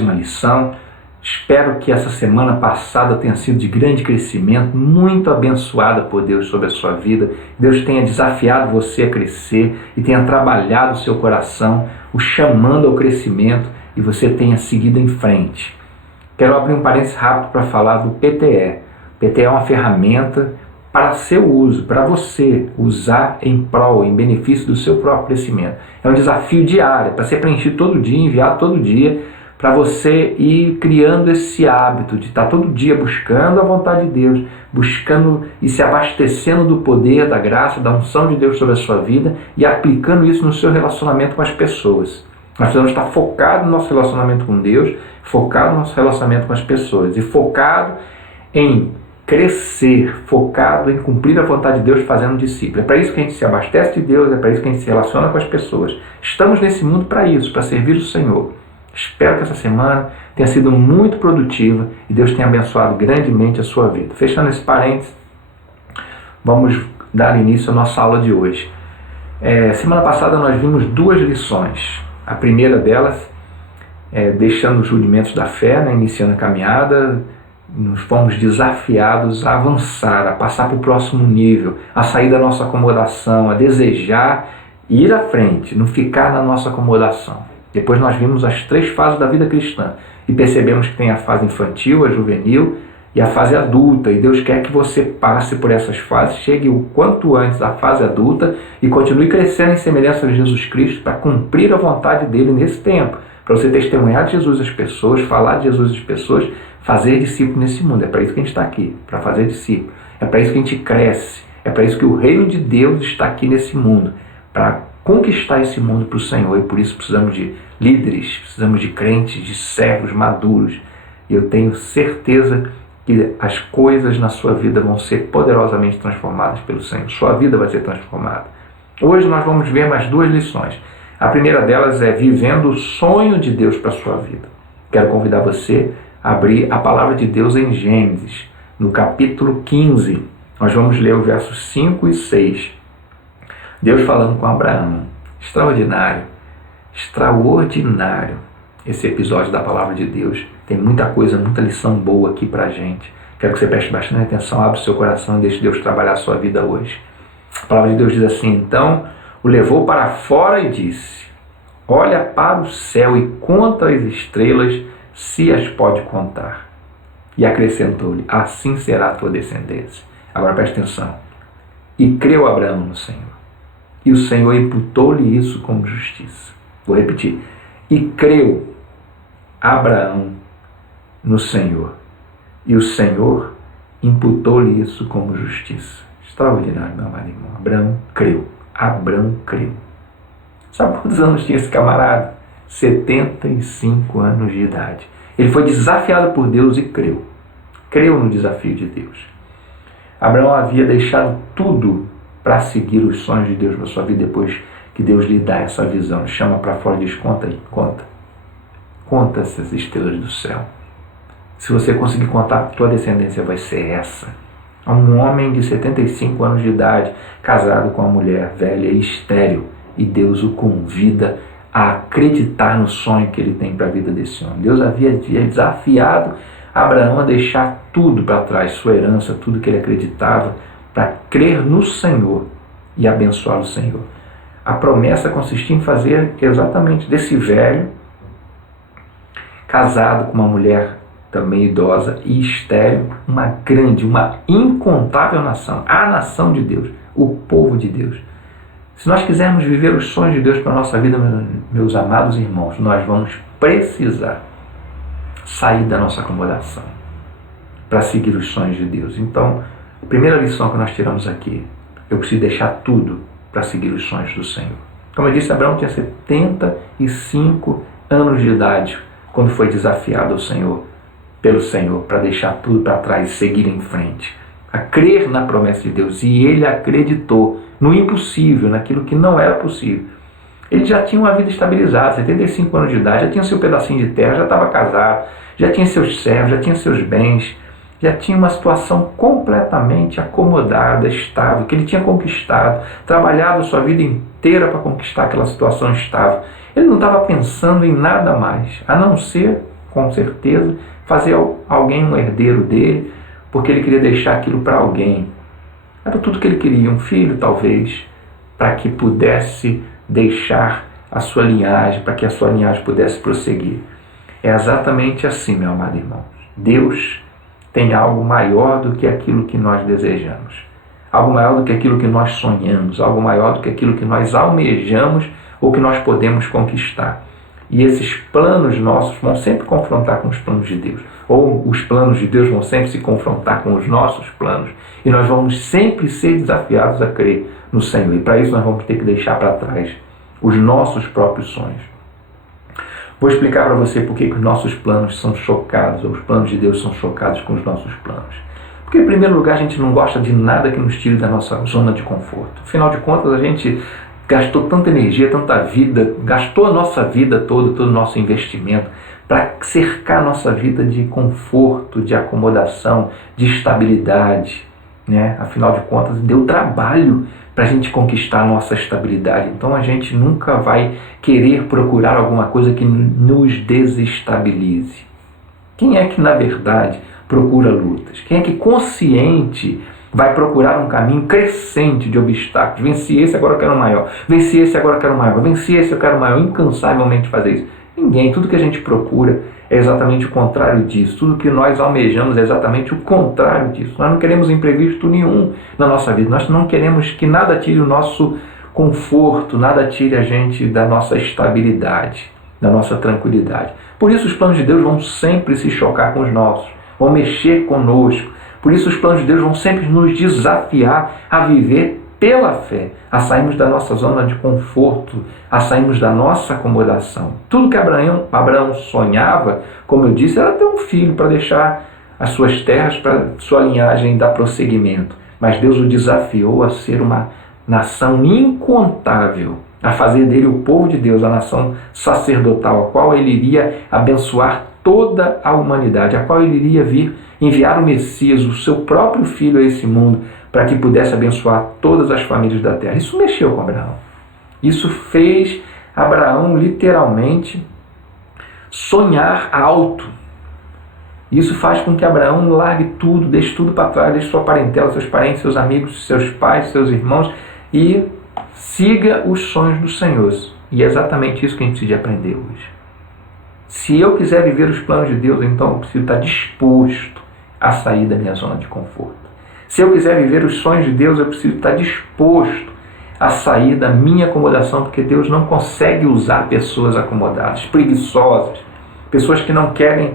uma lição. Espero que essa semana passada tenha sido de grande crescimento, muito abençoada por Deus sobre a sua vida. Deus tenha desafiado você a crescer e tenha trabalhado o seu coração, o chamando ao crescimento, e você tenha seguido em frente. Quero abrir um parênteses rápido para falar do PTE. O PTE é uma ferramenta para seu uso, para você usar em prol, em benefício do seu próprio crescimento. É um desafio diário, para ser preenchido todo dia, enviado todo dia, para você ir criando esse hábito de estar todo dia buscando a vontade de Deus, buscando e se abastecendo do poder, da graça, da unção de Deus sobre a sua vida e aplicando isso no seu relacionamento com as pessoas. Nós precisamos estar focados no nosso relacionamento com Deus, focado no nosso relacionamento com as pessoas e focado em crescer, focado em cumprir a vontade de Deus fazendo discípulo. É para isso que a gente se abastece de Deus, é para isso que a gente se relaciona com as pessoas. Estamos nesse mundo para isso, para servir o Senhor. Espero que essa semana tenha sido muito produtiva e Deus tenha abençoado grandemente a sua vida. Fechando esse parênteses, vamos dar início à nossa aula de hoje. Semana passada nós vimos 2 lições. A primeira delas, deixando os rudimentos da fé, iniciando a caminhada, nos fomos desafiados a avançar, a passar para o próximo nível, a sair da nossa acomodação, a desejar ir à frente, não ficar na nossa acomodação. Depois nós vimos as 3 fases da vida cristã e percebemos que tem a fase infantil, a juvenil e a fase adulta. E Deus quer que você passe por essas fases, chegue o quanto antes à fase adulta e continue crescendo em semelhança de Jesus Cristo para cumprir a vontade dele nesse tempo. Para você testemunhar de Jesus às pessoas, falar de Jesus às pessoas, fazer discípulo nesse mundo. É para isso que a gente está aqui, para fazer discípulo. É para isso que a gente cresce. É para isso que o reino de Deus está aqui nesse mundo, para conquistar esse mundo para o Senhor. E por isso precisamos de líderes, precisamos de crentes, de servos maduros. E eu tenho certeza que as coisas na sua vida vão ser poderosamente transformadas pelo Senhor. Sua vida vai ser transformada. Hoje nós vamos ver mais 2 lições. A primeira delas é vivendo o sonho de Deus para a sua vida. Quero convidar você a abrir a palavra de Deus em Gênesis, no capítulo 15. Nós vamos ler os versos 5 e 6. Deus falando com Abraão. Extraordinário, extraordinário esse episódio da palavra de Deus. Tem muita coisa, muita lição boa aqui pra gente. Quero que você preste bastante atenção, abra o seu coração e deixe Deus trabalhar a sua vida hoje. A palavra de Deus diz assim: então o levou para fora e disse: olha para o céu e conta as estrelas, se as pode contar. E acrescentou-lhe: assim será a tua descendência. Agora preste atenção. E creu Abraão no Senhor, e o Senhor imputou-lhe isso como justiça. Vou repetir. E creu Abraão no Senhor, e o Senhor imputou-lhe isso como justiça. Extraordinário, meu amado irmão. Abraão creu. Abraão creu. Sabe quantos anos tinha esse camarada? 75 anos de idade. Ele foi desafiado por Deus e creu. Creu no desafio de Deus. Abraão havia deixado tudo para seguir os sonhos de Deus na sua vida depois que Deus lhe dá essa visão. Chama para fora e diz: conta aí, conta. Conta essas estrelas do céu. Se você conseguir contar, a tua descendência vai ser essa. Um homem de 75 anos de idade, casado com uma mulher velha e estéril, e Deus o convida a acreditar no sonho que ele tem para a vida desse homem. Deus havia desafiado Abraão a deixar tudo para trás, sua herança, tudo que ele acreditava, para crer no Senhor e abençoar o Senhor. A promessa consistia em fazer exatamente desse velho, casado com uma mulher também idosa e estéril, uma grande, uma incontável nação, a nação de Deus, o povo de Deus. Se nós quisermos viver os sonhos de Deus para a nossa vida, meus amados irmãos, nós vamos precisar sair da nossa acomodação para seguir os sonhos de Deus. Então, a primeira lição que nós tiramos aqui: eu preciso deixar tudo para seguir os sonhos do Senhor. Como eu disse, Abraão tinha 75 anos de idade quando foi desafiado ao Senhor, pelo Senhor, para deixar tudo para trás e seguir em frente, a crer na promessa de Deus. E ele acreditou no impossível, naquilo que não era possível. Ele já tinha uma vida estabilizada, 75 anos de idade, já tinha seu pedacinho de terra, já estava casado, já tinha seus servos, já tinha seus bens, já tinha uma situação completamente acomodada, estável, que ele tinha conquistado, trabalhado a sua vida inteira para conquistar aquela situação estável. Ele não estava pensando em nada mais, a não ser com certeza, fazer alguém um herdeiro dele, porque ele queria deixar aquilo para alguém. Era tudo que ele queria, um filho talvez, para que pudesse deixar a sua linhagem, para que a sua linhagem pudesse prosseguir. É exatamente assim, meu amado irmão. Deus tem algo maior do que aquilo que nós desejamos, algo maior do que aquilo que nós sonhamos, algo maior do que aquilo que nós almejamos ou que nós podemos conquistar. E esses planos nossos vão sempre confrontar com os planos de Deus, ou os planos de Deus vão sempre se confrontar com os nossos planos, e nós vamos sempre ser desafiados a crer no Senhor. E para isso nós vamos ter que deixar para trás os nossos próprios sonhos. Vou explicar para você por que os nossos planos são chocados, ou os planos de Deus são chocados com os nossos planos. Porque, em primeiro lugar, a gente não gosta de nada que nos tire da nossa zona de conforto. Afinal de contas, a gente gastou tanta energia, tanta vida, gastou a nossa vida toda, todo o nosso investimento para cercar a nossa vida de conforto, de acomodação, de estabilidade, né? Afinal de contas, deu trabalho para a gente conquistar a nossa estabilidade. Então a gente nunca vai querer procurar alguma coisa que nos desestabilize. Quem é que, na verdade, procura lutas? Quem é que consciente vai procurar um caminho crescente de obstáculos? Venci esse, agora eu quero um maior. Venci esse, agora eu quero um maior. Venci esse, eu quero um maior. Incansavelmente fazer isso. Ninguém. Tudo que a gente procura é exatamente o contrário disso. Tudo que nós almejamos é exatamente o contrário disso. Nós não queremos imprevisto nenhum na nossa vida. Nós não queremos que nada tire o nosso conforto, nada tire a gente da nossa estabilidade, da nossa tranquilidade. Por isso os planos de Deus vão sempre se chocar com os nossos, vão mexer conosco. Por isso os planos de Deus vão sempre nos desafiar a viver pela fé, a sairmos da nossa zona de conforto, a sairmos da nossa acomodação. Tudo que Abraão sonhava, como eu disse, era ter um filho para deixar as suas terras, para sua linhagem dar prosseguimento. Mas Deus o desafiou a ser uma nação incontável, a fazer dele o povo de Deus, a nação sacerdotal, a qual ele iria abençoar toda a humanidade, a qual ele iria vir enviar o Messias, o seu próprio filho a esse mundo, para que pudesse abençoar todas as famílias da terra. Isso mexeu com Abraão. Isso fez Abraão literalmente sonhar alto. Isso faz com que Abraão largue tudo, deixe tudo para trás, deixe sua parentela, seus parentes, seus amigos, seus pais, seus irmãos e siga os sonhos do Senhor. E é exatamente isso que a gente precisa aprender hoje. Se eu quiser viver os planos de Deus, então eu preciso estar disposto a sair da minha zona de conforto. Se eu quiser viver os sonhos de Deus, eu preciso estar disposto a sair da minha acomodação, porque Deus não consegue usar pessoas acomodadas, preguiçosas, pessoas que não querem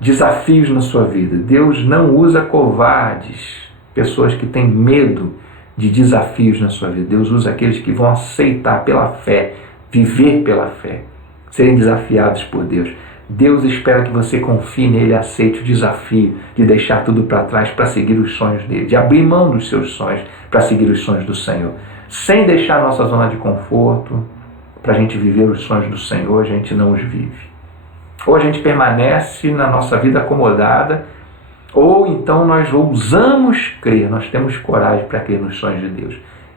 desafios na sua vida. Deus não usa covardes, pessoas que têm medo de desafios na sua vida. Deus usa aqueles que vão aceitar pela fé, viver pela fé, serem desafiados por Deus. Deus espera que você confie nele, aceite o desafio de deixar tudo para trás para seguir os sonhos dele, de abrir mão dos seus sonhos para seguir os sonhos do Senhor. Sem deixar a nossa zona de conforto, para a gente viver os sonhos do Senhor, a gente não os vive. Ou a gente permanece na nossa vida acomodada, ou então nós ousamos crer, nós temos coragem para crer nos sonhos de Deus.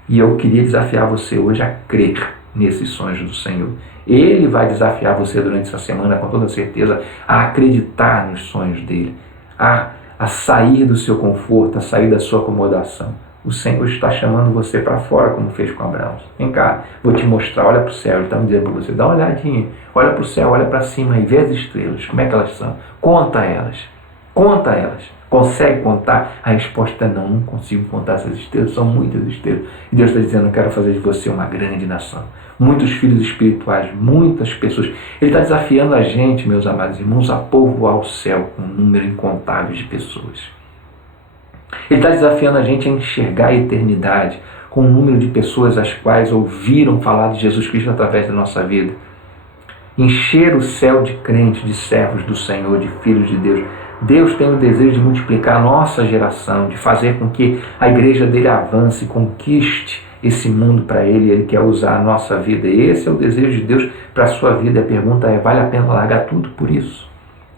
E eu queria desafiar você hoje a crer nesses sonhos do Senhor. Ele vai desafiar você durante essa semana, com toda certeza, a acreditar nos sonhos dele, a sair do seu conforto, a sair da sua acomodação. O Senhor está chamando você para fora, como fez com Abraão. Vem cá, vou te mostrar, olha para o céu. Ele está me dizendo para você, dá uma olhadinha, olha para o céu, olha para cima e vê as estrelas, como é que elas são. Conta elas. Consegue contar? A resposta é não consigo contar essas estrelas, são muitas estrelas. E Deus está dizendo, eu quero fazer de você uma grande nação. Muitos filhos espirituais, muitas pessoas. Ele está desafiando a gente, meus amados irmãos, a povoar o céu com um número incontável de pessoas. Ele está desafiando a gente a enxergar a eternidade com um número de pessoas as quais ouviram falar de Jesus Cristo através da nossa vida. Encher o céu de crentes, de servos do Senhor, de filhos de Deus. Deus tem o desejo de multiplicar a nossa geração, de fazer com que a igreja dele avance, conquiste esse mundo para ele. Ele quer usar a nossa vida. Esse é o desejo de Deus para a sua vida. A pergunta é, vale a pena largar tudo por isso?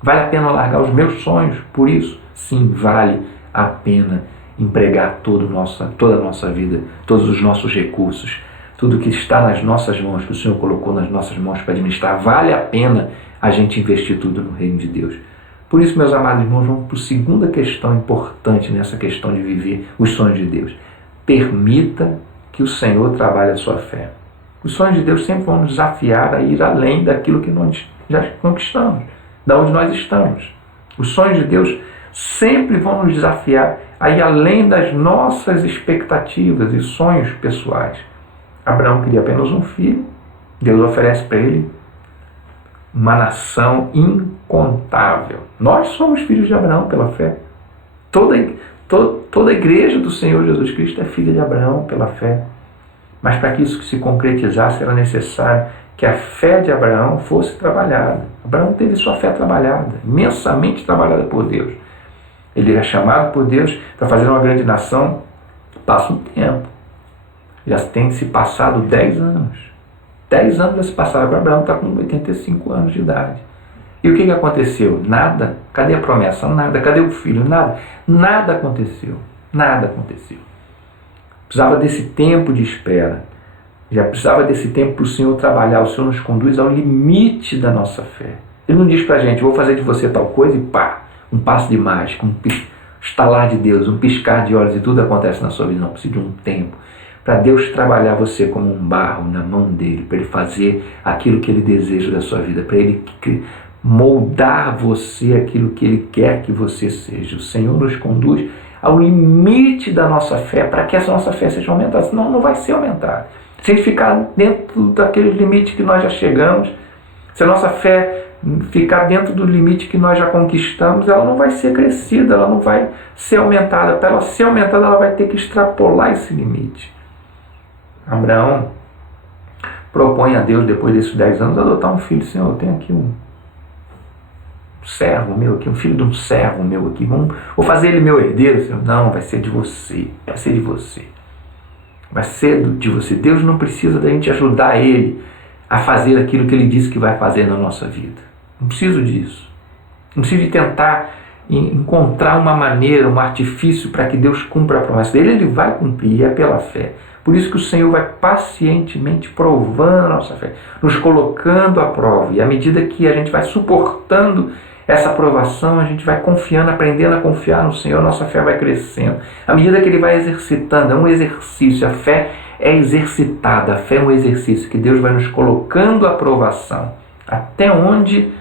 Vale a pena largar os meus sonhos por isso? Sim, vale a pena empregar toda a nossa vida, todos os nossos recursos, tudo que está nas nossas mãos, que o Senhor colocou nas nossas mãos para administrar. Vale a pena a gente investir tudo no reino de Deus. Por isso, meus amados irmãos, vamos para a segunda questão importante nessa questão de viver os sonhos de Deus. Permita que o Senhor trabalhe a sua fé. Os sonhos de Deus sempre vão nos desafiar a ir além daquilo que nós já conquistamos, da onde nós estamos. Os sonhos de Deus sempre vão nos desafiar a ir além das nossas expectativas e sonhos pessoais. Abraão queria apenas um filho, Deus oferece para ele uma nação incontável. Nós somos filhos de Abraão pela fé. Toda a igreja do Senhor Jesus Cristo é filha de Abraão pela fé. Mas para que isso se concretizasse era necessário que a fé de Abraão fosse trabalhada. Abraão teve sua fé trabalhada, imensamente trabalhada por Deus. Ele é chamado por Deus para fazer uma grande nação. Passa um tempo. Já tem se passado 10 anos. 10 anos já se passaram. Agora Abraão está com 85 anos de idade. E o que aconteceu? Nada. Cadê a promessa? Nada. Cadê o filho? Nada. Nada aconteceu. Nada aconteceu. Precisava desse tempo de espera. Já precisava desse tempo para o Senhor trabalhar. O Senhor nos conduz ao limite da nossa fé. Ele não diz para a gente, vou fazer de você tal coisa e pá, um passo de mágica, um estalar de Deus, um piscar de olhos e tudo acontece na sua vida. Não, precisa de um tempo para Deus trabalhar você como um barro na mão dele, para ele fazer aquilo que ele deseja da sua vida, para ele moldar você aquilo que ele quer que você seja. O Senhor nos conduz ao limite da nossa fé, para que essa nossa fé seja aumentada, senão não vai ser aumentada. Se a gente ficar dentro daqueles limites que nós já chegamos, se a nossa fé ficar dentro do limite que nós já conquistamos, ela não vai ser crescida, ela não vai ser aumentada. Para ela ser aumentada, ela vai ter que extrapolar esse limite. Abraão propõe a Deus, depois desses 10 anos, adotar um filho. Senhor, eu tenho aqui um servo meu aqui, um filho de um servo meu aqui, vou fazer ele meu herdeiro. Senhor, não, vai ser de você, vai ser de você. Vai ser de você. Deus não precisa da gente ajudar ele a fazer aquilo que ele disse que vai fazer na nossa vida. Não preciso disso. Não preciso de tentar encontrar uma maneira, um artifício para que Deus cumpra a promessa dele. Ele vai cumprir, é pela fé. Por isso que o Senhor vai pacientemente provando a nossa fé, nos colocando à prova. E à medida que a gente vai suportando essa provação, a gente vai confiando, aprendendo a confiar no Senhor, nossa fé vai crescendo. À medida que ele vai exercitando, é um exercício, a fé é exercitada, a fé é um exercício que Deus vai nos colocando à provação. Até onde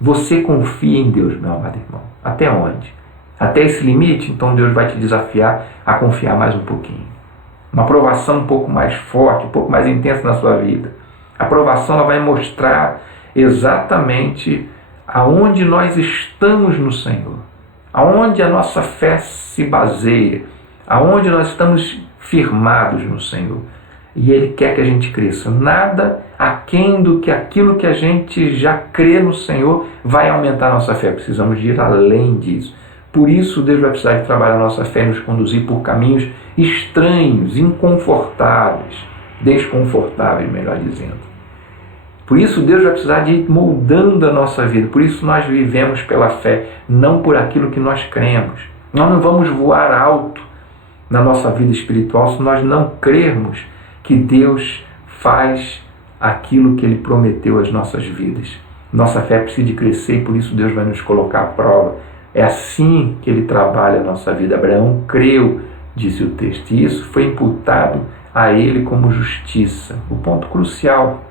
você confia em Deus, meu amado irmão? Até onde? Até esse limite, então Deus vai te desafiar a confiar mais um pouquinho. Uma provação um pouco mais forte, um pouco mais intensa na sua vida. A provação ela vai mostrar exatamente aonde nós estamos no Senhor, aonde a nossa fé se baseia, aonde nós estamos firmados no Senhor. E Ele quer que a gente cresça. Nada aquém do que aquilo que a gente já crê no Senhor vai aumentar a nossa fé. Precisamos de ir além disso. Por isso Deus vai precisar de trabalhar a nossa fé e nos conduzir por caminhos estranhos, inconfortáveis, desconfortáveis, melhor dizendo. Por isso Deus vai precisar de ir moldando a nossa vida. Por isso nós vivemos pela fé, não por aquilo que nós cremos. Nós não vamos voar alto na nossa vida espiritual se nós não crermos que Deus faz aquilo que Ele prometeu às nossas vidas. Nossa fé precisa de crescer e por isso Deus vai nos colocar à prova. É assim que Ele trabalha a nossa vida. Abraão creu, disse o texto, e isso foi imputado a ele como justiça. O ponto crucial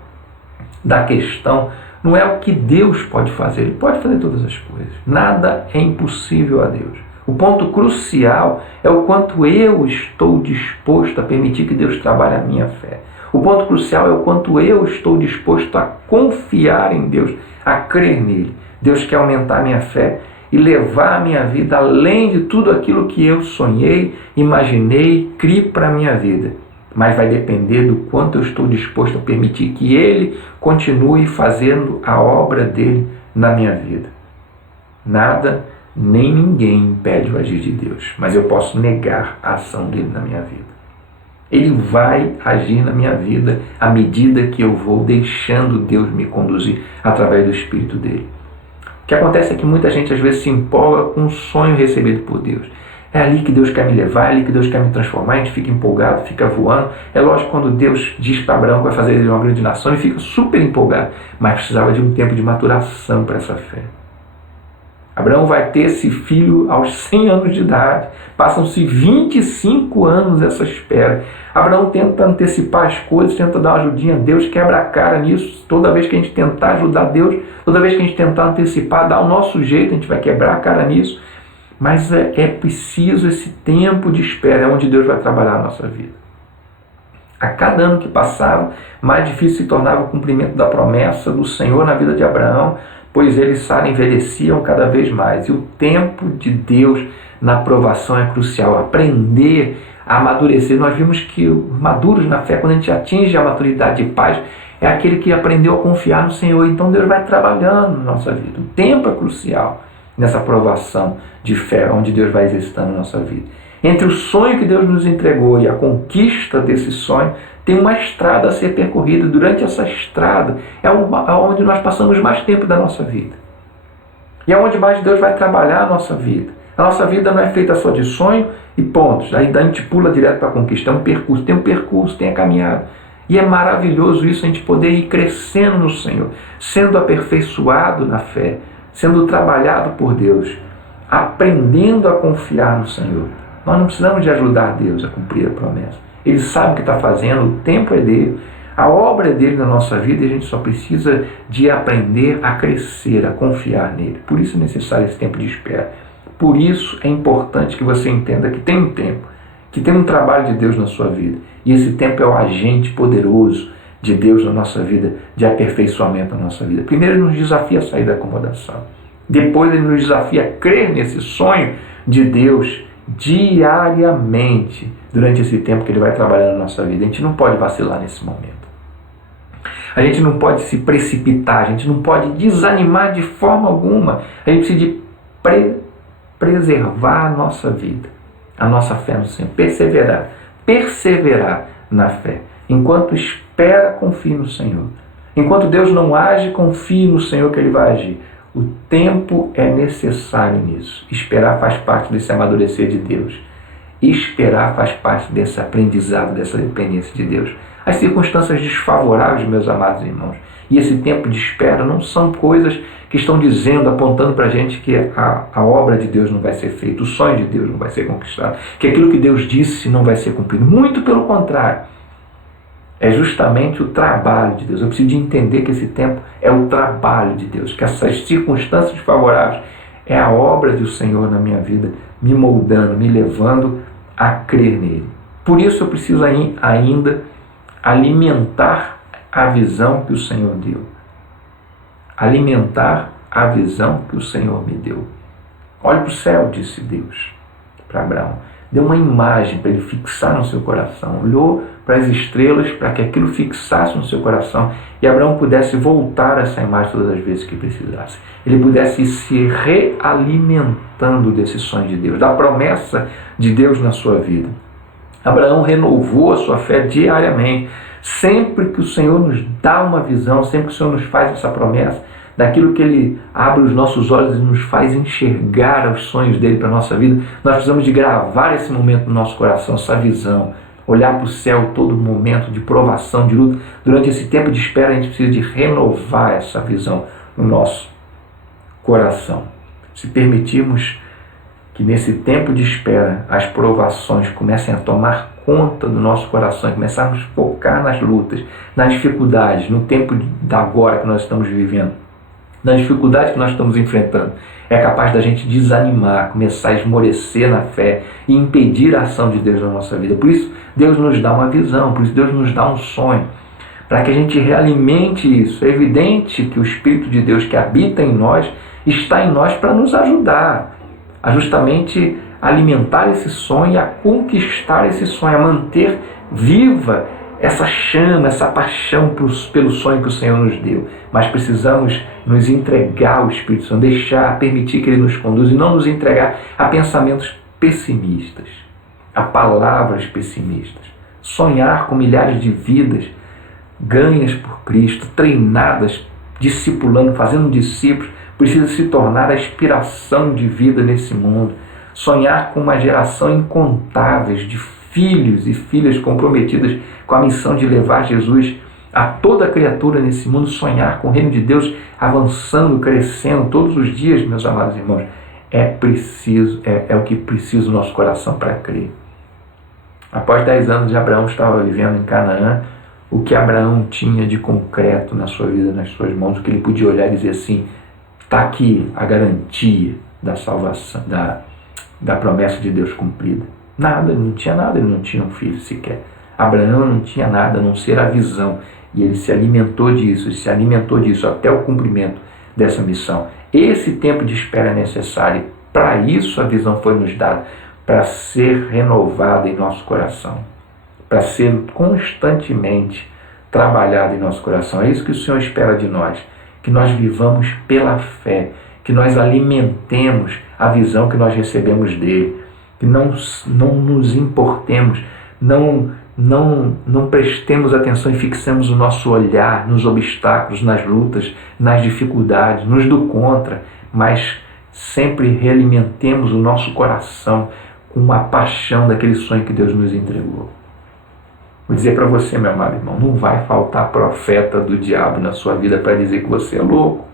da questão não é o que Deus pode fazer. Ele pode fazer todas as coisas. Nada é impossível a Deus. O ponto crucial é o quanto eu estou disposto a permitir que Deus trabalhe a minha fé. O ponto crucial é o quanto eu estou disposto a confiar em Deus, a crer nele. Deus quer aumentar a minha fé e levar a minha vida além de tudo aquilo que eu sonhei, imaginei, criei para a minha vida. Mas vai depender do quanto eu estou disposto a permitir que Ele continue fazendo a obra dele na minha vida. Nada nem ninguém impede o agir de Deus, mas eu posso negar a ação dele na minha vida. Ele vai agir na minha vida à medida que eu vou deixando Deus me conduzir através do Espírito dele. O que acontece é que muita gente às vezes se empolga com um sonho recebido por Deus. É ali que Deus quer me levar, é ali que Deus quer me transformar. A gente fica empolgado, fica voando. É lógico quando Deus diz para Abraão que vai fazer ele uma grande nação, ele fica super empolgado. Mas precisava de um tempo de maturação para essa fé. Abraão vai ter esse filho aos 100 anos de idade. Passam-se 25 anos essa espera. Abraão tenta antecipar as coisas, tenta dar uma ajudinha a Deus, quebra a cara nisso. Toda vez que a gente tentar ajudar Deus, toda vez que a gente tentar antecipar, dar o nosso jeito, a gente vai quebrar a cara nisso. Mas é preciso esse tempo de espera, é onde Deus vai trabalhar a nossa vida. A cada ano que passava, mais difícil se tornava o cumprimento da promessa do Senhor na vida de Abraão, pois eles, Sara, envelheciam cada vez mais. E o tempo de Deus na provação é crucial. Aprender a amadurecer. Nós vimos que os maduros na fé, quando a gente atinge a maturidade de paz, é aquele que aprendeu a confiar no Senhor. Então Deus vai trabalhando na nossa vida. O tempo é crucial nessa provação de fé, onde Deus vai exercitando na nossa vida. Entre o sonho que Deus nos entregou e a conquista desse sonho, tem uma estrada a ser percorrida. Durante essa estrada é onde nós passamos mais tempo da nossa vida. E é onde mais Deus vai trabalhar a nossa vida. A nossa vida não é feita só de sonho e pontos. Aí a gente pula direto para a conquista. É um percurso, tem a caminhada. E é maravilhoso isso, a gente poder ir crescendo no Senhor, sendo aperfeiçoado na fé, sendo trabalhado por Deus, aprendendo a confiar no Senhor. Nós não precisamos de ajudar Deus a cumprir a promessa. Ele sabe o que está fazendo, o tempo é dele, a obra é dele na nossa vida, e a gente só precisa de aprender a crescer, a confiar nele. Por isso é necessário esse tempo de espera. Por isso é importante que você entenda que tem um tempo, que tem um trabalho de Deus na sua vida. E esse tempo é o agente poderoso de Deus na nossa vida, de aperfeiçoamento na nossa vida. Primeiro ele nos desafia a sair da acomodação. Depois ele nos desafia a crer nesse sonho de Deus diariamente, durante esse tempo que ele vai trabalhando na nossa vida. A gente não pode vacilar nesse momento. A gente não pode se precipitar, a gente não pode desanimar de forma alguma. A gente precisa de preservar a nossa vida, a nossa fé no Senhor, perseverar na fé. Enquanto espera, confie no Senhor. Enquanto Deus não age, confie no Senhor que Ele vai agir. O tempo é necessário nisso. Esperar faz parte desse amadurecer de Deus. Esperar faz parte desse aprendizado, dessa dependência de Deus. As circunstâncias desfavoráveis, meus amados irmãos, e esse tempo de espera não são coisas que estão dizendo, apontando para a gente que a obra de Deus não vai ser feita, o sonho de Deus não vai ser conquistado, que aquilo que Deus disse não vai ser cumprido. Muito pelo contrário. É justamente o trabalho de Deus. Eu preciso de entender que esse tempo é o trabalho de Deus, que essas circunstâncias desfavoráveis é a obra do Senhor na minha vida, me moldando, me levando a crer nele. Por isso eu preciso ainda alimentar a visão que o Senhor deu. Alimentar a visão que o Senhor me deu. Olhe para o céu, disse Deus para Abraão. Deu uma imagem para ele fixar no seu coração. Olhou para as estrelas para que aquilo fixasse no seu coração e Abraão pudesse voltar a essa imagem todas as vezes que precisasse. Ele pudesse ir se realimentando desse sonho de Deus, da promessa de Deus na sua vida. Abraão renovou a sua fé diariamente. Sempre que o Senhor nos dá uma visão, sempre que o Senhor nos faz essa promessa, daquilo que Ele abre os nossos olhos e nos faz enxergar os sonhos dele para a nossa vida, nós precisamos de gravar esse momento no nosso coração, essa visão, olhar para o céu todo momento de provação, de luta. Durante esse tempo de espera a gente precisa de renovar essa visão no nosso coração. Se permitirmos que nesse tempo de espera as provações comecem a tomar conta do nosso coração, começarmos a focar nas lutas, nas dificuldades, no tempo da agora que nós estamos vivendo, nas dificuldades que nós estamos enfrentando, é capaz da gente desanimar, começar a esmorecer na fé e impedir a ação de Deus na nossa vida. Por isso, Deus nos dá uma visão, por isso Deus nos dá um sonho, para que a gente realimente isso. É evidente que o Espírito de Deus que habita em nós, está em nós para nos ajudar a justamente alimentar esse sonho, a conquistar esse sonho, a manter viva essa chama, essa paixão pelo sonho que o Senhor nos deu. Mas precisamos nos entregar ao Espírito Santo, permitir que Ele nos conduza e não nos entregar a pensamentos pessimistas, a palavras pessimistas. Sonhar com milhares de vidas ganhas por Cristo, treinadas, discipulando, fazendo discípulos, precisa se tornar a inspiração de vida nesse mundo. sonhar com uma geração incontáveis de filhos e filhas comprometidas com a missão de levar Jesus a toda criatura nesse mundo, sonhar com o reino de Deus avançando, crescendo todos os dias, meus amados irmãos, é o que precisa o nosso coração para crer. Após 10 anos de Abraão estava vivendo em Canaã, o que Abraão tinha de concreto na sua vida, nas suas mãos, o que ele podia olhar e dizer assim, está aqui a garantia da salvação, da promessa de Deus cumprida. Nada, ele não tinha nada, ele não tinha um filho sequer. Abraão não tinha nada a não ser a visão, e ele se alimentou disso até o cumprimento dessa missão. Esse tempo de espera é necessário, para isso a visão foi nos dada, para ser renovada em nosso coração, para ser constantemente trabalhada em nosso coração. É isso que o Senhor espera de nós, que nós vivamos pela fé, que nós alimentemos a visão que nós recebemos dele, que não nos importemos, não prestemos atenção e fixemos o nosso olhar nos obstáculos, nas lutas, nas dificuldades, nos do contra, mas sempre realimentemos o nosso coração com a paixão daquele sonho que Deus nos entregou. Vou dizer para você, meu amado irmão, não vai faltar profeta do diabo na sua vida para dizer que você é louco,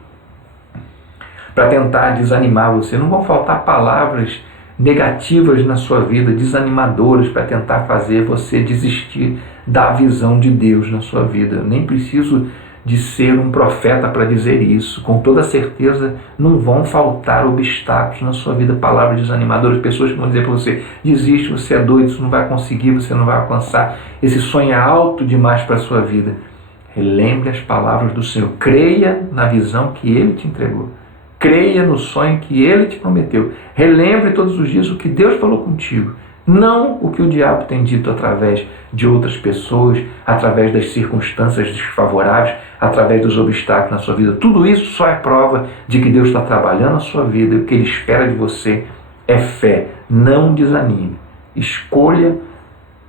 para tentar desanimar você. Não vão faltar palavras negativas na sua vida, desanimadoras, para tentar fazer você desistir da visão de Deus na sua vida. Eu nem preciso de ser um profeta para dizer isso. Com toda certeza não vão faltar obstáculos na sua vida, palavras desanimadoras, pessoas que vão dizer para você, desiste, você é doido, isso não vai conseguir, você não vai alcançar, esse sonho é alto demais para a sua vida. Relembre as palavras do Senhor, creia na visão que Ele te entregou. Creia no sonho que Ele te prometeu. Relembre todos os dias o que Deus falou contigo. Não o que o diabo tem dito através de outras pessoas, através das circunstâncias desfavoráveis, através dos obstáculos na sua vida. Tudo isso só é prova de que Deus está trabalhando a sua vida e o que Ele espera de você é fé. Não desanime. Escolha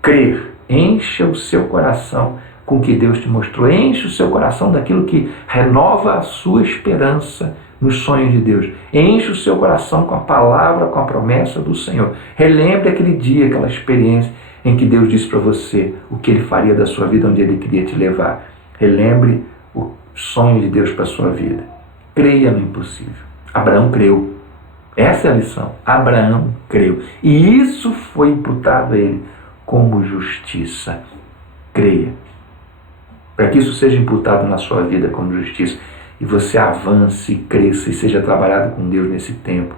crer. Encha o seu coração com o que Deus te mostrou. Enche o seu coração daquilo que renova a sua esperança nos sonhos de Deus. Enche o seu coração com a palavra, com a promessa do Senhor. Relembre aquele dia, aquela experiência em que Deus disse para você o que Ele faria da sua vida, onde Ele queria te levar. Relembre o sonho de Deus para a sua vida. Creia no impossível. Abraão creu. Essa é a lição. Abraão creu. E isso foi imputado a ele como justiça. Creia. Para que isso seja imputado na sua vida como justiça, e você avance, cresça e seja trabalhado com Deus nesse tempo,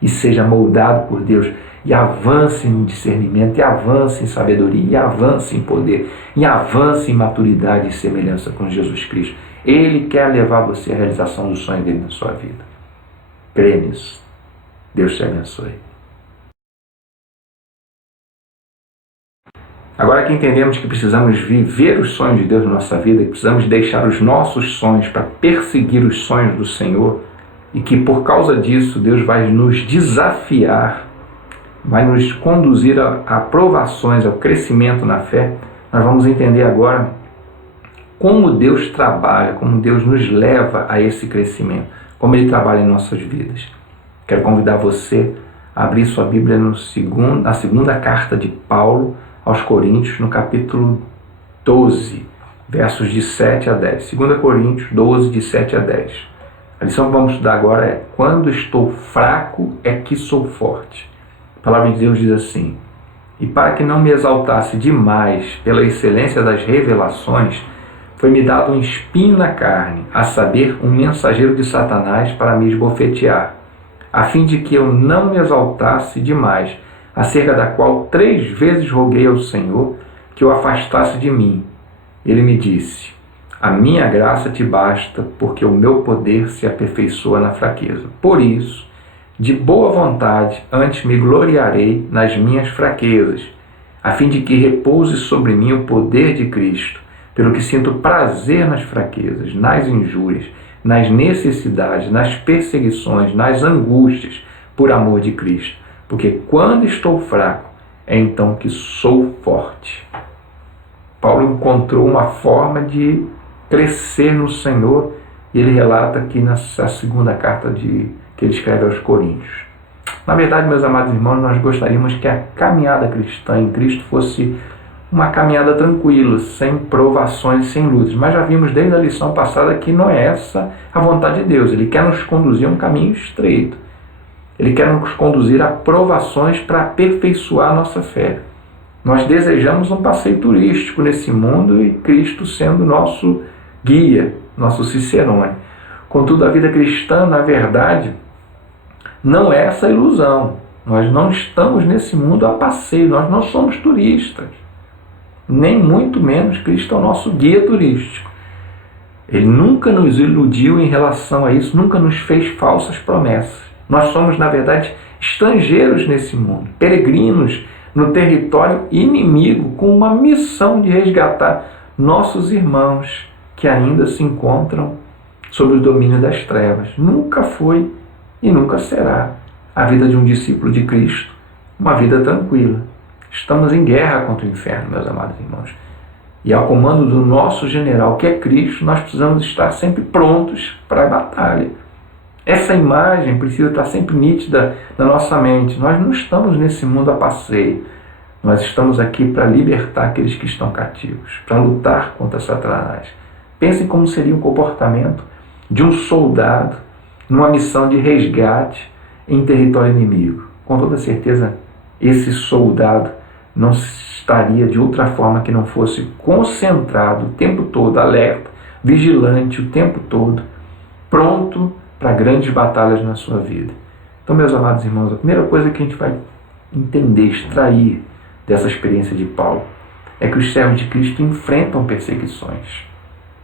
e seja moldado por Deus, e avance em discernimento, e avance em sabedoria, e avance em poder, e avance em maturidade e semelhança com Jesus Cristo. Ele quer levar você à realização do sonho dele na sua vida. Crê nisso. Deus te abençoe. Agora que entendemos que precisamos viver os sonhos de Deus na nossa vida, que precisamos deixar os nossos sonhos para perseguir os sonhos do Senhor, e que por causa disso Deus vai nos desafiar, vai nos conduzir a provações, ao crescimento na fé, nós vamos entender agora como Deus trabalha, como Deus nos leva a esse crescimento, como Ele trabalha em nossas vidas. Quero convidar você a abrir sua Bíblia na segunda carta de Paulo aos Coríntios, no capítulo 12, versos de 7 a 10. 2 Coríntios 12, de 7 a 10. A lição que vamos estudar agora é: quando estou fraco é que sou forte. A palavra de Deus diz assim: e para que não me exaltasse demais pela excelência das revelações, foi-me dado um espinho na carne, a saber, um mensageiro de Satanás para me esbofetear, a fim de que eu não me exaltasse demais, acerca da qual 3 vezes roguei ao Senhor que o afastasse de mim. Ele me disse: a minha graça te basta, porque o meu poder se aperfeiçoa na fraqueza. Por isso, de boa vontade, antes me gloriarei nas minhas fraquezas, a fim de que repouse sobre mim o poder de Cristo, pelo que sinto prazer nas fraquezas, nas injúrias, nas necessidades, nas perseguições, nas angústias, por amor de Cristo. Porque quando estou fraco, é então que sou forte. Paulo encontrou uma forma de crescer no Senhor, e ele relata aqui nessa segunda carta que ele escreve aos Coríntios. Na verdade, meus amados irmãos, nós gostaríamos que a caminhada cristã em Cristo fosse uma caminhada tranquila, sem provações, sem lutas. Mas já vimos desde a lição passada que não é essa a vontade de Deus. Ele quer nos conduzir a um caminho estreito. Ele quer nos conduzir a provações para aperfeiçoar a nossa fé. Nós desejamos um passeio turístico nesse mundo e Cristo sendo nosso guia, nosso cicerone. Contudo, a vida cristã, na verdade, não é essa ilusão. Nós não estamos nesse mundo a passeio, nós não somos turistas. Nem muito menos Cristo é o nosso guia turístico. Ele nunca nos iludiu em relação a isso, nunca nos fez falsas promessas. Nós somos, na verdade, estrangeiros nesse mundo, peregrinos no território inimigo, com uma missão de resgatar nossos irmãos que ainda se encontram sob o domínio das trevas. Nunca foi e nunca será a vida de um discípulo de Cristo uma vida tranquila. Estamos em guerra contra o inferno, meus amados irmãos. E ao comando do nosso general, que é Cristo, nós precisamos estar sempre prontos para a batalha. Essa imagem precisa estar sempre nítida na nossa mente. Nós não estamos nesse mundo a passeio. Nós estamos aqui para libertar aqueles que estão cativos, para lutar contra Satanás. Pensem como seria o comportamento de um soldado numa missão de resgate em território inimigo. Com toda certeza, esse soldado não estaria de outra forma que não fosse concentrado o tempo todo, alerta, vigilante o tempo todo, pronto para grandes batalhas na sua vida. Então, meus amados irmãos, a primeira coisa que a gente vai entender, extrair dessa experiência de Paulo, é que os servos de Cristo enfrentam perseguições.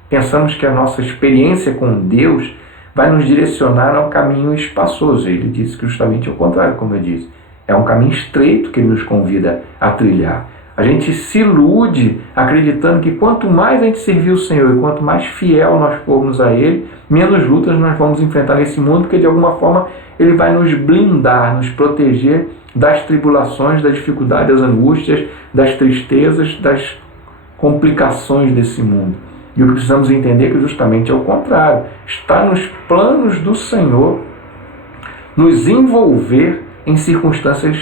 Pensamos que a nossa experiência com Deus vai nos direcionar ao caminho espaçoso. Ele disse que justamente ao contrário, como eu disse. É um caminho estreito que ele nos convida a trilhar. A gente se ilude acreditando que quanto mais a gente servir o Senhor e quanto mais fiel nós formos a Ele, menos lutas nós vamos enfrentar nesse mundo, porque de alguma forma Ele vai nos blindar, nos proteger das tribulações, das dificuldades, das angústias, das tristezas, das complicações desse mundo. E o que precisamos entender é que justamente é o contrário. Está nos planos do Senhor nos envolver em circunstâncias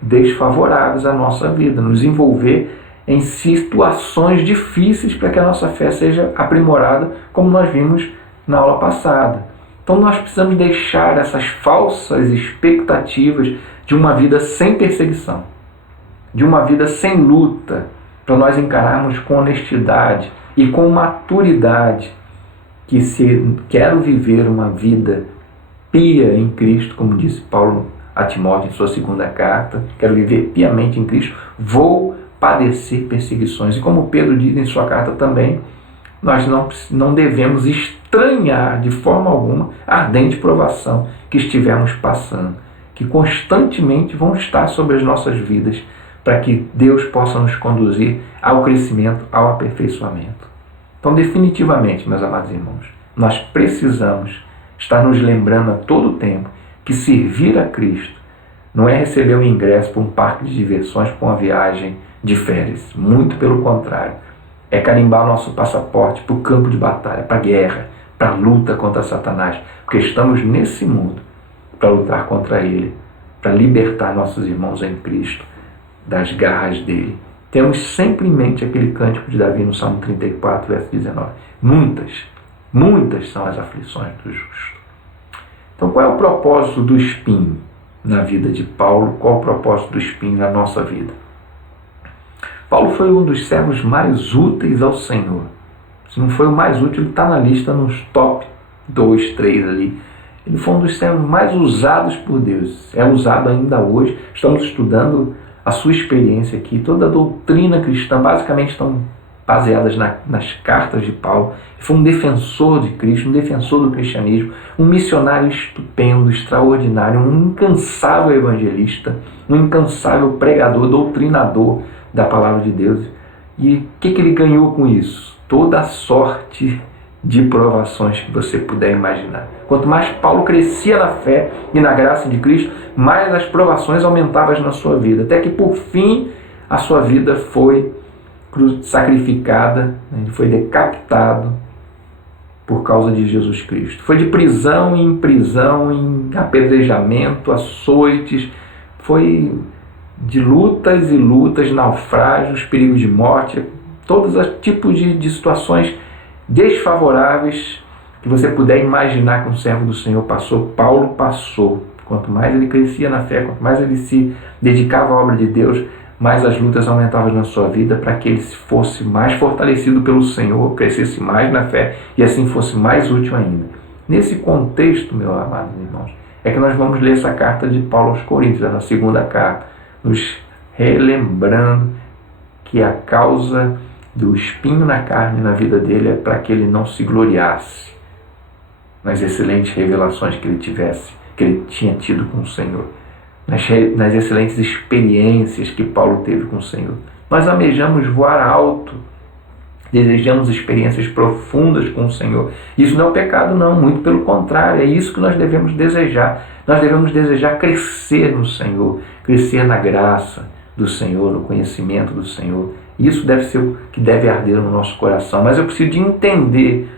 desfavoráveis à nossa vida, nos envolver em situações difíceis para que a nossa fé seja aprimorada, como nós vimos na aula passada. Então nós precisamos deixar essas falsas expectativas de uma vida sem perseguição, de uma vida sem luta, para nós encararmos com honestidade e com maturidade que se quero viver uma vida pia em Cristo, como disse Paulo a Timóteo em sua segunda carta, quero viver piamente em Cristo, vou padecer perseguições. E como Pedro diz em sua carta também, nós não devemos estranhar de forma alguma a ardente provação que estivermos passando, que constantemente vão estar sobre as nossas vidas, para que Deus possa nos conduzir ao crescimento, ao aperfeiçoamento. Então, definitivamente, meus amados irmãos, nós precisamos estar nos lembrando a todo tempo que servir a Cristo não é receber um ingresso para um parque de diversões, para uma viagem de férias. Muito pelo contrário. É carimbar nosso passaporte para o campo de batalha, para a guerra, para a luta contra Satanás. Porque estamos nesse mundo para lutar contra ele, para libertar nossos irmãos em Cristo das garras dele. Temos sempre em mente aquele cântico de Davi no Salmo 34, verso 19. Muitas são as aflições do justo. Então, qual é o propósito do espinho na vida de Paulo? Qual é o propósito do espinho na nossa vida? Paulo foi um dos servos mais úteis ao Senhor. Se não foi o mais útil, ele está na lista nos top 2, 3 ali. Ele foi um dos servos mais usados por Deus. É usado ainda hoje. Estamos estudando a sua experiência aqui. Toda a doutrina cristã basicamente estão baseadas nas cartas de Paulo. Ele foi um defensor de Cristo, um defensor do cristianismo, um missionário estupendo, extraordinário, um incansável evangelista, um incansável pregador, doutrinador da palavra de Deus. E o que ele ganhou com isso? Toda a sorte de provações que você puder imaginar. Quanto mais Paulo crescia na fé e na graça de Cristo, mais as provações aumentavam na sua vida, até que por fim a sua vida foi sacrificada, ele foi decapitado por causa de Jesus Cristo. Foi de prisão em prisão, em apedrejamento, açoites, foi de lutas e lutas, naufrágios, perigos de morte, todos os tipos de situações desfavoráveis que você puder imaginar que um servo do Senhor passou, Paulo passou. Quanto mais ele crescia na fé, quanto mais ele se dedicava à obra de Deus, mais as lutas aumentavam na sua vida para que ele fosse mais fortalecido pelo Senhor, crescesse mais na fé e assim fosse mais útil ainda. Nesse contexto, meus amados irmãos, é que nós vamos ler essa carta de Paulo aos Coríntios, a segunda carta, nos relembrando que a causa do espinho na carne na vida dele é para que ele não se gloriasse nas excelentes revelações que ele tinha tido com o Senhor, nas excelentes experiências que Paulo teve com o Senhor. Nós almejamos voar alto, desejamos experiências profundas com o Senhor. Isso não é um pecado não, muito pelo contrário, é isso que nós devemos desejar. Nós devemos desejar crescer no Senhor, crescer na graça do Senhor, no conhecimento do Senhor. Isso deve ser o que deve arder no nosso coração. Mas eu preciso de entender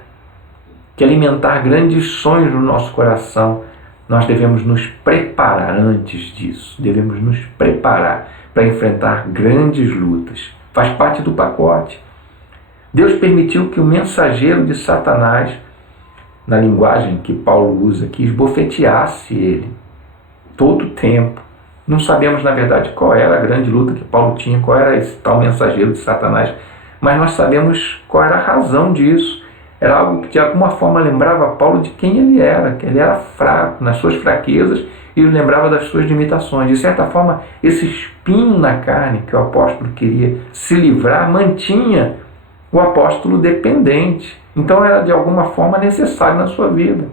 que alimentar grandes sonhos no nosso coração, nós devemos nos preparar antes disso. Devemos nos preparar para enfrentar grandes lutas. Faz parte do pacote. Deus permitiu que o mensageiro de Satanás, na linguagem que Paulo usa aqui, esbofeteasse ele todo o tempo. Não sabemos, na verdade, qual era a grande luta que Paulo tinha, qual era esse tal mensageiro de Satanás, mas nós sabemos qual era a razão disso. Era algo que de alguma forma lembrava Paulo de quem ele era, que ele era fraco nas suas fraquezas e ele lembrava das suas limitações. De certa forma, esse espinho na carne que o apóstolo queria se livrar mantinha o apóstolo dependente. Então era de alguma forma necessário na sua vida.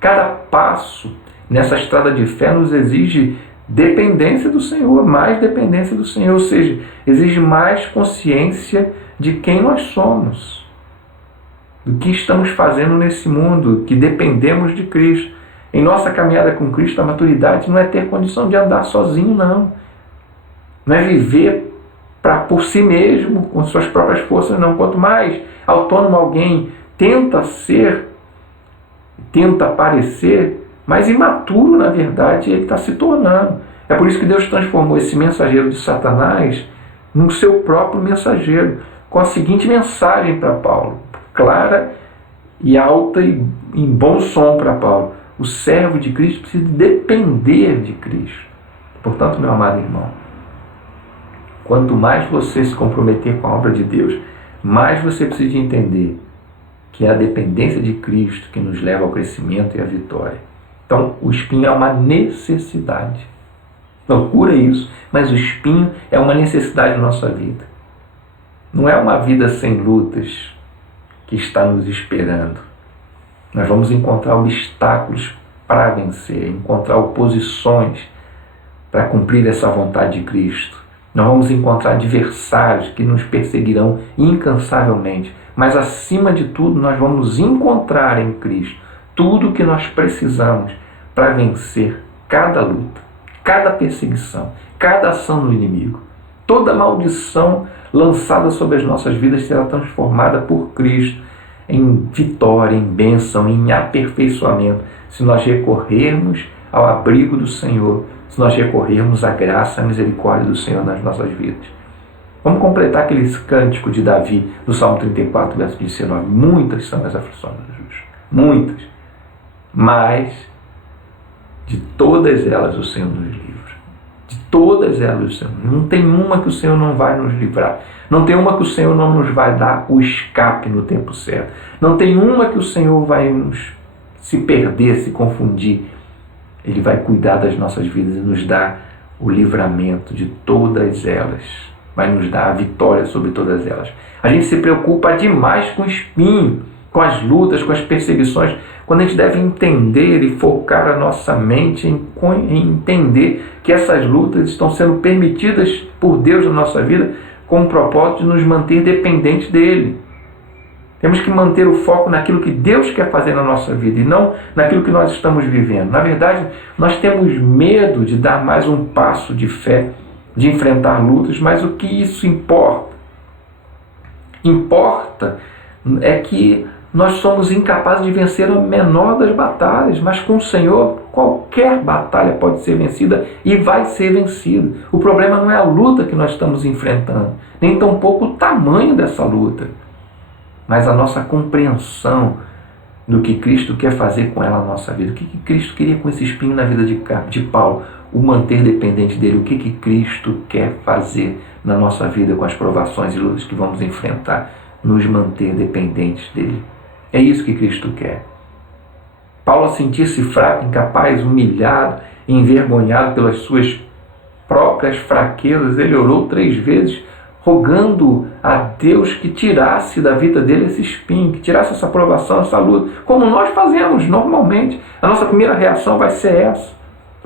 Cada passo nessa estrada de fé nos exige dependência do Senhor, mais dependência do Senhor, ou seja, exige mais consciência de quem nós somos, do que estamos fazendo nesse mundo, que dependemos de Cristo. Em nossa caminhada com Cristo, a maturidade não é ter condição de andar sozinho, não. Não é viver por si mesmo, com suas próprias forças, não. Quanto mais autônomo alguém tenta ser, tenta parecer, mais imaturo, na verdade, ele está se tornando. É por isso que Deus transformou esse mensageiro de Satanás no seu próprio mensageiro, com a seguinte mensagem para Paulo, clara e alta e em bom som para Paulo: o servo de Cristo precisa depender de Cristo. Portanto, meu amado irmão, quanto mais você se comprometer com a obra de Deus, mais você precisa entender que é a dependência de Cristo que nos leva ao crescimento e à vitória. Então, o espinho é uma necessidade. Não cura isso, mas o espinho é uma necessidade na nossa vida. Não é uma vida sem lutas que está nos esperando. Nós vamos encontrar obstáculos para vencer, encontrar oposições para cumprir essa vontade de Cristo. Nós vamos encontrar adversários que nos perseguirão incansavelmente, mas acima de tudo nós vamos encontrar em Cristo tudo o que nós precisamos para vencer cada luta, cada perseguição, cada ação do inimigo. Toda maldição lançada sobre as nossas vidas será transformada por Cristo em vitória, em bênção, em aperfeiçoamento, se nós recorrermos ao abrigo do Senhor, se nós recorrermos à graça e à misericórdia do Senhor nas nossas vidas. Vamos completar aquele cântico de Davi, do Salmo 34, verso 19. Muitas são as aflições dos justos, muitas, mas de todas elas o Senhor nos livra. De todas elas o Senhor. Não tem uma que o Senhor não vai nos livrar. Não tem uma que o Senhor não nos vai dar o escape no tempo certo. Não tem uma que o Senhor vai nos se perder, se confundir. Ele vai cuidar das nossas vidas e nos dar o livramento de todas elas. Vai nos dar a vitória sobre todas elas. A gente se preocupa demais com o espinho, com as lutas, com as perseguições, quando a gente deve entender e focar a nossa mente em entender que essas lutas estão sendo permitidas por Deus na nossa vida com o propósito de nos manter dependentes dele. Temos que manter o foco naquilo que Deus quer fazer na nossa vida e não naquilo que nós estamos vivendo. Na verdade, nós temos medo de dar mais um passo de fé, de enfrentar lutas, mas o que isso importa? Importa é que nós somos incapazes de vencer a menor das batalhas, mas com o Senhor qualquer batalha pode ser vencida e vai ser vencida. O problema não é a luta que nós estamos enfrentando, nem tampouco o tamanho dessa luta, mas a nossa compreensão do que Cristo quer fazer com ela na nossa vida. O que Cristo queria com esse espinho na vida de Paulo? O manter dependente dele. O que Cristo quer fazer na nossa vida com as provações e lutas que vamos enfrentar? Nos manter dependentes dele. É isso que Cristo quer. Paulo, ao sentir-se fraco, incapaz, humilhado, envergonhado pelas suas próprias fraquezas, ele orou 3 vezes, rogando a Deus que tirasse da vida dele esse espinho, que tirasse essa provação, essa luta, como nós fazemos normalmente. A nossa primeira reação vai ser essa.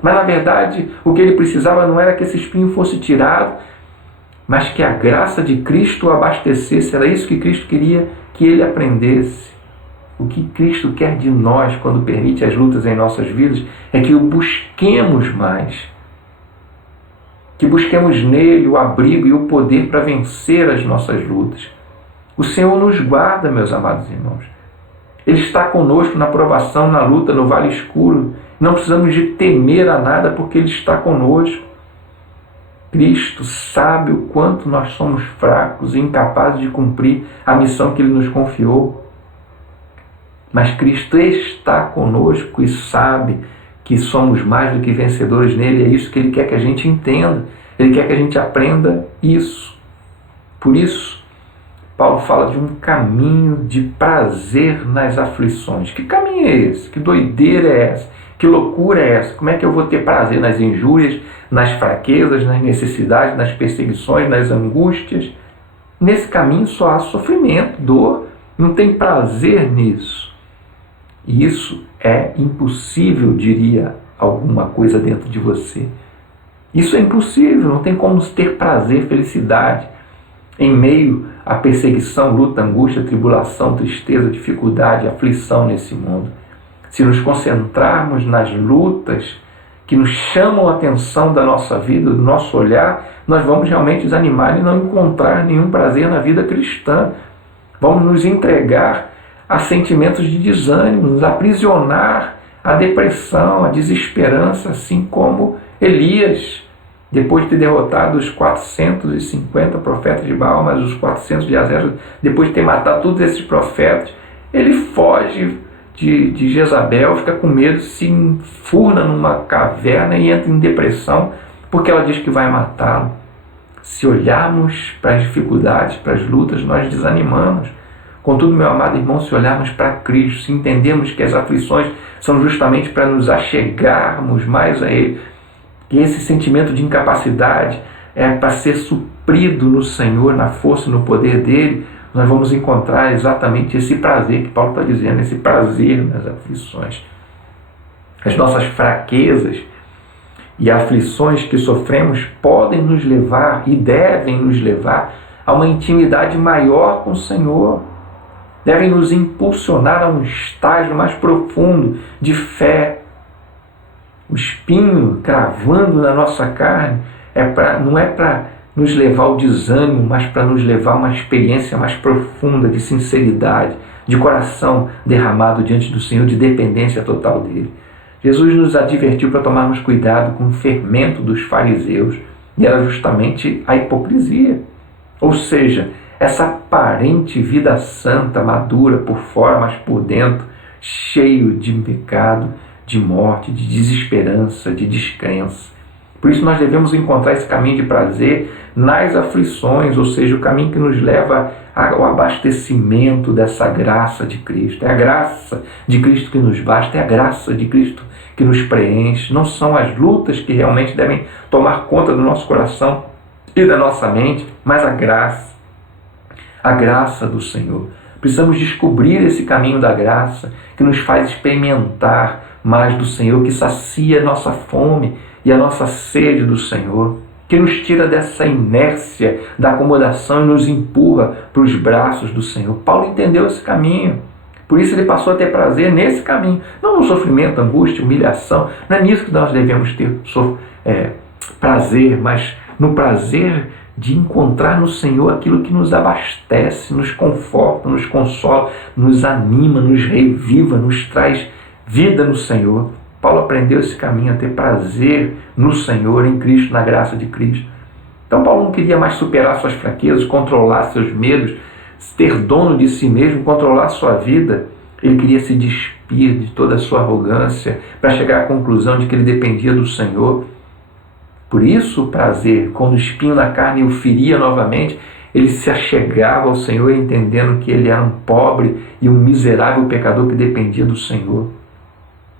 Mas, na verdade, o que ele precisava não era que esse espinho fosse tirado, mas que a graça de Cristo o abastecesse. Era isso que Cristo queria que ele aprendesse. O que Cristo quer de nós quando permite as lutas em nossas vidas é que o busquemos mais. Que busquemos nele o abrigo e o poder para vencer as nossas lutas. O Senhor nos guarda, meus amados irmãos. Ele está conosco na provação, na luta, no vale escuro. Não precisamos de temer a nada porque Ele está conosco. Cristo sabe o quanto nós somos fracos e incapazes de cumprir a missão que Ele nos confiou. Mas Cristo está conosco e sabe que somos mais do que vencedores nele. É isso que Ele quer que a gente entenda. Ele quer que a gente aprenda isso. Por isso, Paulo fala de um caminho de prazer nas aflições. Que caminho é esse? Que doideira é essa? Que loucura é essa? Como é que eu vou ter prazer nas injúrias, nas fraquezas, nas necessidades, nas perseguições, nas angústias? Nesse caminho só há sofrimento, dor. Não tem prazer nisso. E isso é impossível, diria alguma coisa dentro de você. Isso é impossível, não tem como ter prazer, felicidade em meio à perseguição, luta, angústia, tribulação, tristeza, dificuldade, aflição nesse mundo. Se nos concentrarmos nas lutas que nos chamam a atenção da nossa vida, do nosso olhar, nós vamos realmente desanimar e não encontrar nenhum prazer na vida cristã. Vamos nos entregar a sentimentos de desânimo, nos aprisionar à depressão, à desesperança, assim como Elias, depois de ter derrotado os 450 profetas de Baal, mas os 400 de Azel, depois de ter matado todos esses profetas, ele foge de Jezabel, fica com medo, se enfurna numa caverna e entra em depressão, porque ela diz que vai matá-lo. Se olharmos para as dificuldades, para as lutas, nós desanimamos. Contudo, meu amado irmão, se olharmos para Cristo, se entendermos que as aflições são justamente para nos achegarmos mais a Ele, que esse sentimento de incapacidade é para ser suprido no Senhor, na força e no poder dEle, nós vamos encontrar exatamente esse prazer que Paulo está dizendo, esse prazer nas aflições. As nossas fraquezas e aflições que sofremos podem nos levar e devem nos levar a uma intimidade maior com o Senhor. Devem nos impulsionar a um estágio mais profundo de fé. O espinho cravando na nossa carne não é para nos levar ao desânimo, mas para nos levar a uma experiência mais profunda de sinceridade, de coração derramado diante do Senhor, de dependência total dele. Jesus nos advertiu para tomarmos cuidado com o fermento dos fariseus, e era justamente a hipocrisia. Ou seja, essa aparente vida santa, madura por fora, mas por dentro, cheio de pecado, de morte, de desesperança, de descrença. Por isso nós devemos encontrar esse caminho de prazer nas aflições, ou seja, o caminho que nos leva ao abastecimento dessa graça de Cristo. É a graça de Cristo que nos basta, é a graça de Cristo que nos preenche. Não são as lutas que realmente devem tomar conta do nosso coração e da nossa mente, mas a graça do Senhor. Precisamos descobrir esse caminho da graça que nos faz experimentar mais do Senhor, que sacia a nossa fome e a nossa sede do Senhor, que nos tira dessa inércia da acomodação e nos empurra para os braços do Senhor. Paulo entendeu esse caminho, por isso ele passou a ter prazer nesse caminho, não no sofrimento, angústia, humilhação. Não é nisso que nós devemos ter prazer, mas no prazer de encontrar no Senhor aquilo que nos abastece, nos conforta, nos consola, nos anima, nos reviva, nos traz vida no Senhor. Paulo aprendeu esse caminho, a ter prazer no Senhor, em Cristo, na graça de Cristo. Então Paulo não queria mais superar suas fraquezas, controlar seus medos, ter dono de si mesmo, controlar sua vida. Ele queria se despir de toda a sua arrogância para chegar à conclusão de que ele dependia do Senhor. Por isso o prazer, quando o espinho na carne o feria novamente, ele se achegava ao Senhor entendendo que ele era um pobre e um miserável pecador que dependia do Senhor.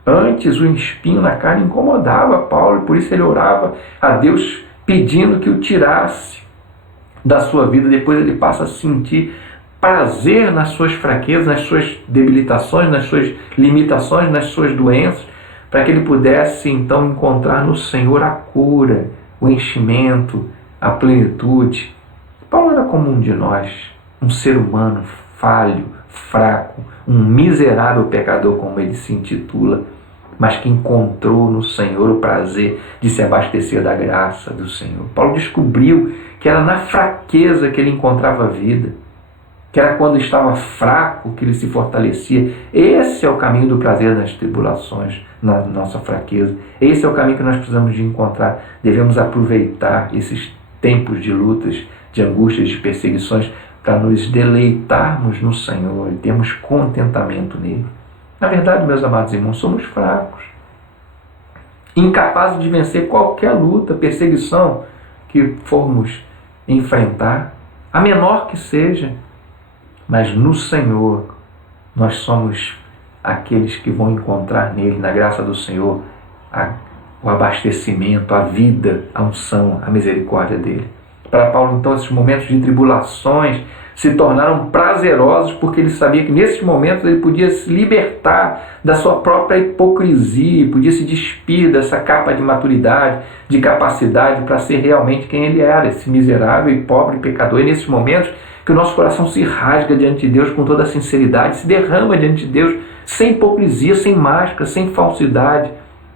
Antes o espinho na carne incomodava Paulo e por isso ele orava a Deus pedindo que o tirasse da sua vida. Depois ele passa a sentir prazer nas suas fraquezas, nas suas debilitações, nas suas limitações, nas suas doenças, para que ele pudesse então encontrar no Senhor a cura, o enchimento, a plenitude. Paulo era como um de nós, um ser humano falho, fraco, um miserável pecador, como ele se intitula, mas que encontrou no Senhor o prazer de se abastecer da graça do Senhor. Paulo descobriu que era na fraqueza que ele encontrava a vida, que era quando estava fraco que ele se fortalecia. Esse é o caminho do prazer nas tribulações, na nossa fraqueza. Esse é o caminho que nós precisamos de encontrar. Devemos aproveitar esses tempos de lutas, de angústias, de perseguições, para nos deleitarmos no Senhor e termos contentamento nele. Na verdade, meus amados irmãos, somos fracos, incapazes de vencer qualquer luta, perseguição que formos enfrentar, a menor que seja. Mas no Senhor, nós somos aqueles que vão encontrar nele, na graça do Senhor, o abastecimento, a vida, a unção, a misericórdia dele. Para Paulo, então, esses momentos de tribulações se tornaram prazerosos, porque ele sabia que nesses momentos ele podia se libertar da sua própria hipocrisia, podia se despir dessa capa de maturidade, de capacidade para ser realmente quem ele era, esse miserável e pobre pecador. E nesses momentos que o nosso coração se rasga diante de Deus com toda a sinceridade, se derrama diante de Deus sem hipocrisia, sem máscara, sem falsidade,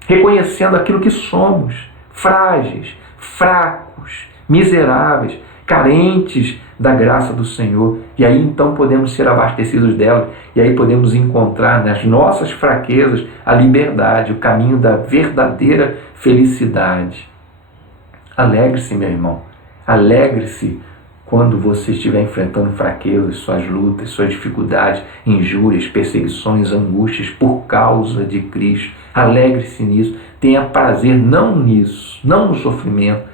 reconhecendo aquilo que somos, frágeis, fracos, miseráveis, carentes da graça do Senhor. E aí então podemos ser abastecidos dela, e aí podemos encontrar nas nossas fraquezas a liberdade, o caminho da verdadeira felicidade. Alegre-se, meu irmão, alegre-se quando você estiver enfrentando fraquezas, suas lutas, suas dificuldades, injúrias, perseguições, angústias por causa de Cristo. Alegre-se nisso, tenha prazer não nisso, não no sofrimento,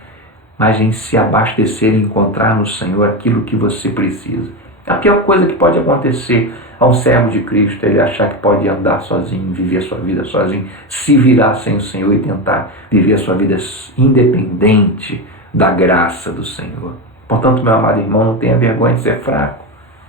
mas em se abastecer e encontrar no Senhor aquilo que você precisa. A pior coisa que pode acontecer a um servo de Cristo é ele achar que pode andar sozinho, viver a sua vida sozinho, se virar sem o Senhor e tentar viver a sua vida independente da graça do Senhor. Portanto, meu amado irmão, não tenha vergonha de ser fraco.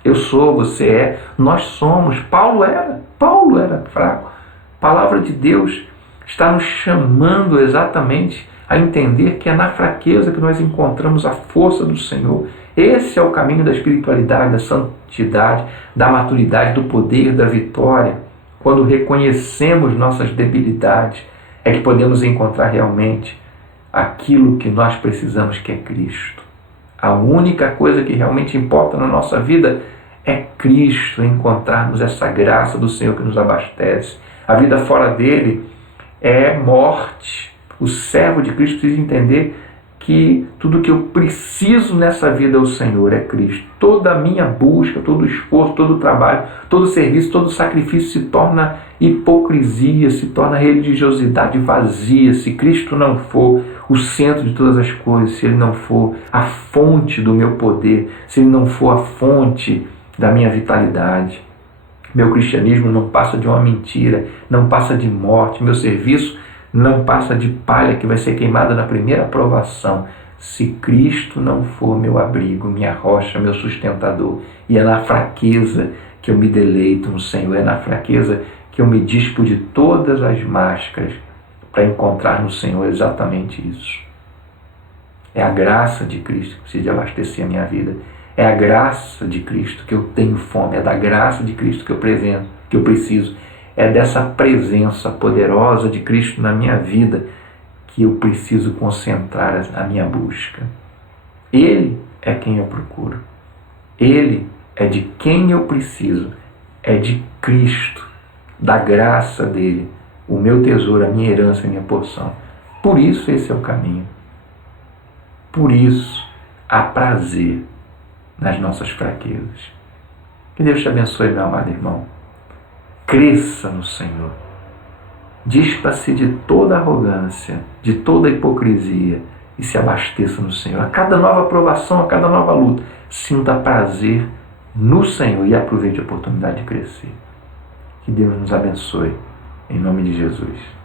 Eu sou, você é, nós somos. Paulo era fraco. A palavra de Deus está nos chamando exatamente a entender que é na fraqueza que nós encontramos a força do Senhor. Esse é o caminho da espiritualidade, da santidade, da maturidade, do poder, da vitória. Quando reconhecemos nossas debilidades, é que podemos encontrar realmente aquilo que nós precisamos, que é Cristo. A única coisa que realmente importa na nossa vida é Cristo, encontrarmos essa graça do Senhor que nos abastece. A vida fora dele é morte. O servo de Cristo precisa entender que tudo que eu preciso nessa vida é o Senhor, é Cristo. Toda a minha busca, todo o esforço, todo o trabalho, todo o serviço, todo o sacrifício se torna hipocrisia, se torna religiosidade vazia, se Cristo não for o centro de todas as coisas, se Ele não for a fonte do meu poder, se Ele não for a fonte da minha vitalidade. Meu cristianismo não passa de uma mentira, não passa de morte, meu serviço não passa de palha que vai ser queimada na primeira provação, se Cristo não for meu abrigo, minha rocha, meu sustentador. E é na fraqueza que eu me deleito no Senhor, é na fraqueza que eu me dispo de todas as máscaras para encontrar no Senhor exatamente isso. É a graça de Cristo que precisa abastecer a minha vida. É a graça de Cristo que eu tenho fome, é da graça de Cristo que eu preciso. É dessa presença poderosa de Cristo na minha vida que eu preciso concentrar a minha busca. Ele é quem eu procuro. Ele é de quem eu preciso. É de Cristo, da graça dele, o meu tesouro, a minha herança, a minha porção. Por isso esse é o caminho. Por isso há prazer nas nossas fraquezas. Que Deus te abençoe, meu amado irmão. Cresça no Senhor. Dispa-se de toda arrogância, de toda hipocrisia e se abasteça no Senhor. A cada nova provação, a cada nova luta, sinta prazer no Senhor e aproveite a oportunidade de crescer. Que Deus nos abençoe, em nome de Jesus.